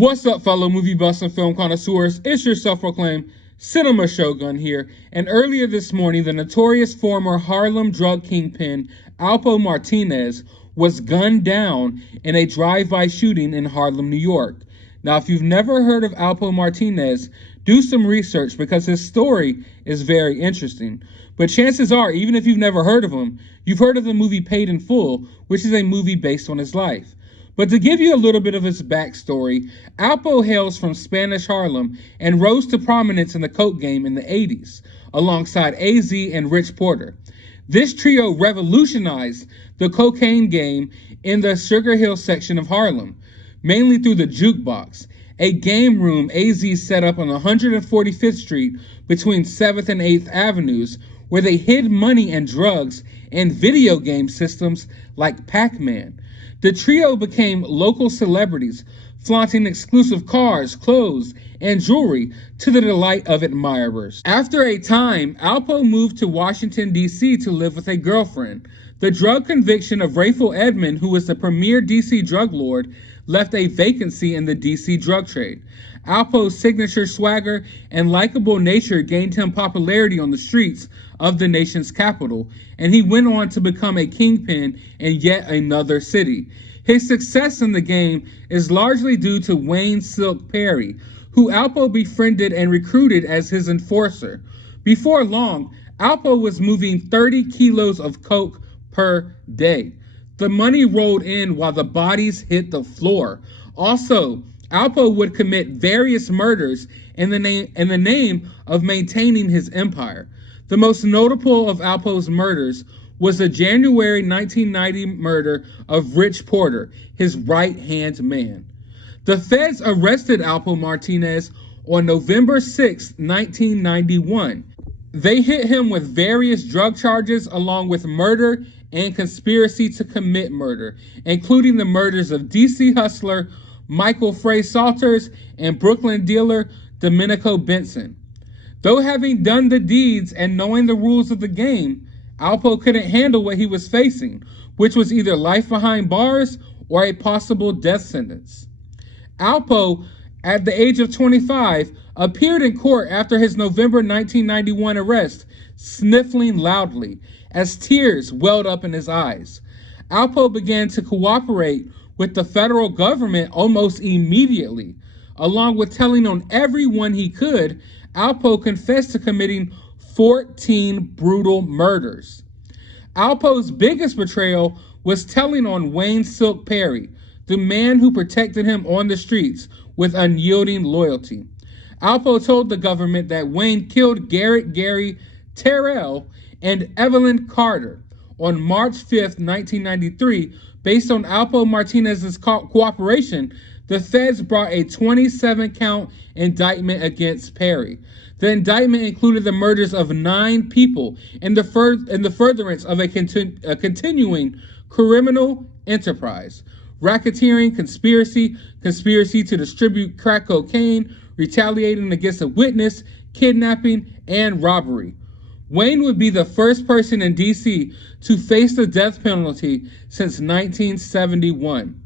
What's up, fellow movie buffs and film connoisseurs? It's your self-proclaimed cinema shogun here. And earlier this morning, the notorious former Harlem drug kingpin Alpo Martinez was gunned down in a drive-by shooting in Harlem, New York. Now, if you've never heard of Alpo Martinez, do some research because his story is very interesting. But chances are, even if you've never heard of him, you've heard of the movie Paid in Full, which is a movie based on his life. But to give you a little bit of his backstory, Alpo hails from Spanish Harlem and rose to prominence in the coke game in the 80s, alongside AZ and Rich Porter. This trio revolutionized the cocaine game in the Sugar Hill section of Harlem, mainly through the jukebox, a game room AZ set up on 145th Street between 7th and 8th Avenues, where they hid money and drugs and video game systems like Pac-Man. The trio became local celebrities, flaunting exclusive cars, clothes, and jewelry to the delight of admirers. After a time, Alpo moved to Washington, D.C. to live with a girlfriend. The drug conviction of Rayful Edmond, who was the premier D.C. drug lord, left a vacancy in the D.C. drug trade. Alpo's signature swagger and likable nature gained him popularity on the streets of the nation's capital, and he went on to become a kingpin in yet another city. His success in the game is largely due to Wayne Silk Perry, who Alpo befriended and recruited as his enforcer. Before long, Alpo was moving 30 kilos of coke per day. The money rolled in while the bodies hit the floor. Also, Alpo would commit various murders in the name of maintaining his empire. The most notable of Alpo's murders was the January 1990 murder of Rich Porter, his right-hand man. The feds arrested Alpo Martinez on November 6, 1991. They hit him with various drug charges along with murder and conspiracy to commit murder, including the murders of DC hustler Michael Frey Salters and Brooklyn dealer Domenico Benson. Though having done the deeds and knowing the rules of the game, Alpo couldn't handle what he was facing, which was either life behind bars or a possible death sentence. Alpo, at the age of 25, appeared in court after his November 1991 arrest, sniffling loudly as tears welled up in his eyes. Alpo began to cooperate with the federal government almost immediately. Along with telling on everyone he could, Alpo confessed to committing 14 brutal murders. Alpo's biggest betrayal was telling on Wayne Silk Perry, the man who protected him on the streets with unyielding loyalty. Alpo told the government that Wayne killed Garrett Gary Terrell and Evelyn Carter on March 5th, 1993. Based on Alpo Martinez's cooperation, the feds brought a 27-count indictment against Perry. The indictment included the murders of 9 people and the furtherance of a continuing criminal enterprise: racketeering, conspiracy to distribute crack cocaine, retaliating against a witness, kidnapping, and robbery. Wayne would be the first person in D.C. to face the death penalty since 1971.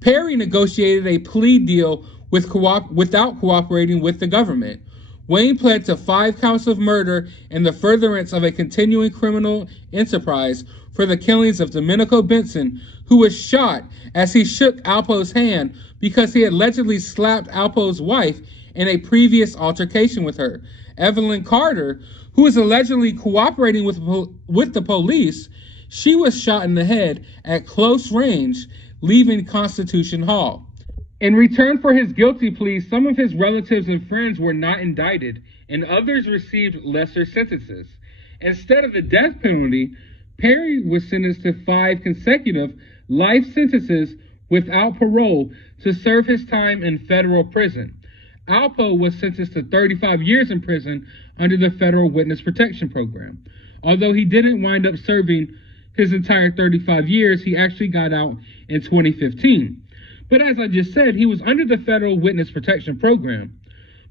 Perry negotiated a plea deal without cooperating with the government. Wayne pled to 5 counts of murder and the furtherance of a continuing criminal enterprise for the killings of Domenico Benson, who was shot as he shook Alpo's hand because he allegedly slapped Alpo's wife in a previous altercation with her. Evelyn Carter, who was allegedly cooperating with the police, she was shot in the head at close range, leaving Constitution Hall. In return for his guilty plea, some of his relatives and friends were not indicted, and others received lesser sentences. Instead of the death penalty, Perry was sentenced to 5 consecutive life sentences without parole to serve his time in federal prison. Alpo was sentenced to 35 years in prison under the Federal Witness Protection Program. Although he didn't wind up serving his entire 35 years, he actually got out in 2015. But as I just said, he was under the Federal Witness Protection Program.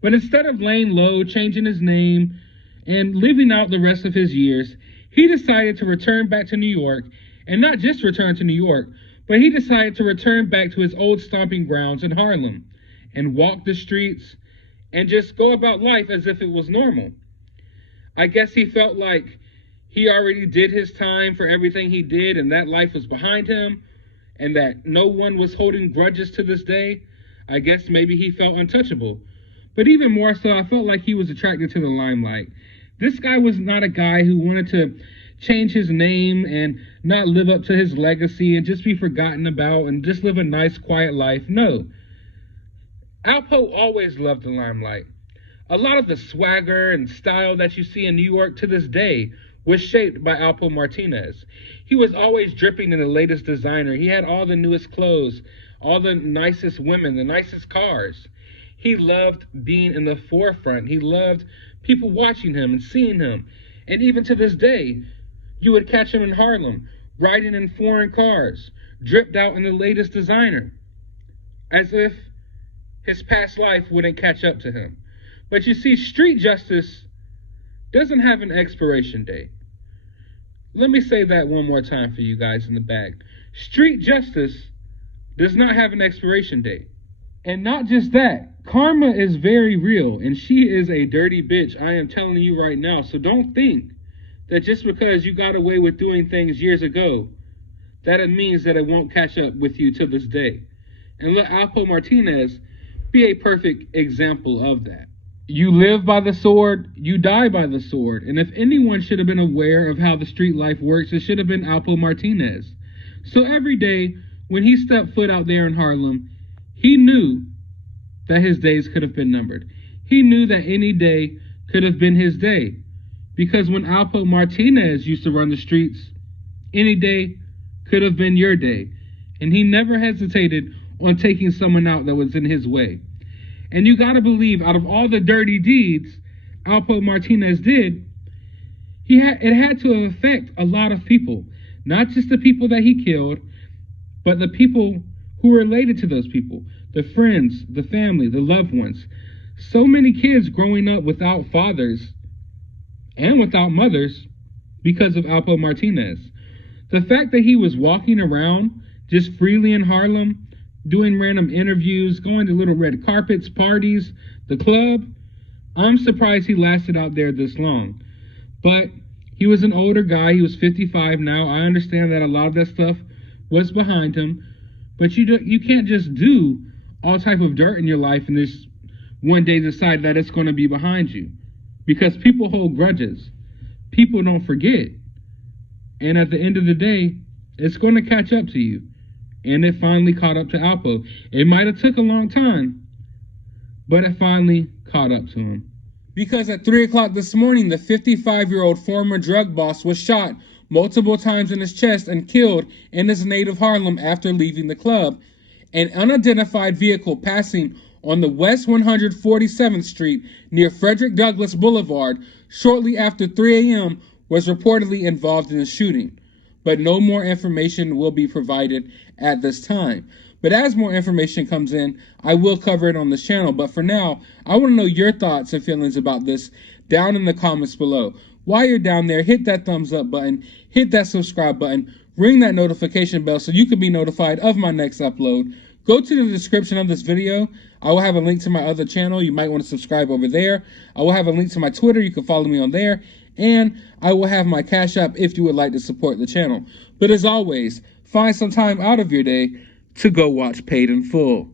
But instead of laying low, changing his name, and living out the rest of his years, he decided to return back to New York, and not just return to New York, but he decided to return back to his old stomping grounds in Harlem. and walk the streets and just go about life as if it was normal. I guess he felt like he already did his time for everything he did and that life was behind him and that no one was holding grudges to this day. I guess maybe he felt untouchable. But even more so, I felt like he was attracted to the limelight. This guy was not a guy who wanted to change his name and not live up to his legacy and just be forgotten about and just live a nice, quiet life. No. Alpo always loved the limelight. A lot of the swagger and style that you see in New York to this day was shaped by Alpo Martinez. He was always dripping in the latest designer. He had all the newest clothes, all the nicest women, the nicest cars. He loved being in the forefront. He loved people watching him and seeing him. And even to this day, you would catch him in Harlem, riding in foreign cars, dripped out in the latest designer, as if his past life wouldn't catch up to him. But you see, street justice doesn't have an expiration date. Let me say that one more time for you guys in the back. Street justice does not have an expiration date. And not just that, karma is very real, and she is a dirty bitch, I am telling you right now. So don't think that just because you got away with doing things years ago, that it means that it won't catch up with you to this day. And let Alpo Martinez be a perfect example of that. You live by the sword, you die by the sword. And if anyone should have been aware of how the street life works, it should have been Alpo Martinez. So every day when he stepped foot out there in Harlem, he knew that his days could have been numbered. He knew that any day could have been his day. Because when Alpo Martinez used to run the streets, any day could have been your day. And he never hesitated on taking someone out that was in his way. And you got to believe, out of all the dirty deeds Alpo Martinez did, it had to affect a lot of people. Not just the people that he killed, but the people who were related to those people. The friends, the family, the loved ones. So many kids growing up without fathers and without mothers because of Alpo Martinez. The fact that he was walking around just freely in Harlem, doing random interviews, going to little red carpets, parties, the club, I'm surprised he lasted out there this long. But he was an older guy. He was 55 now. I understand that a lot of that stuff was behind him. But you can't just do all type of dirt in your life and just one day decide that it's going to be behind you. Because people hold grudges. People don't forget. And at the end of the day, it's going to catch up to you. And it finally caught up to Alpo. It might have took a long time, but it finally caught up to him. Because at 3 o'clock this morning, the 55-year-old former drug boss was shot multiple times in his chest and killed in his native Harlem after leaving the club. An unidentified vehicle passing on the West 147th Street near Frederick Douglass Boulevard shortly after 3 a.m. was reportedly involved in the shooting. But no more information will be provided at this time. But as more information comes in, I will cover it on this channel. But for now, I want to know your thoughts and feelings about this down in the comments below. While you're down there, hit that thumbs up button, hit that subscribe button, ring that notification bell so you can be notified of my next upload. Go to the description of this video. I will have a link to my other channel. You might want to subscribe over there. I will have a link to my Twitter. You can follow me on there. And I will have my Cash App if you would like to support the channel. But as always, find some time out of your day to go watch Paid in Full.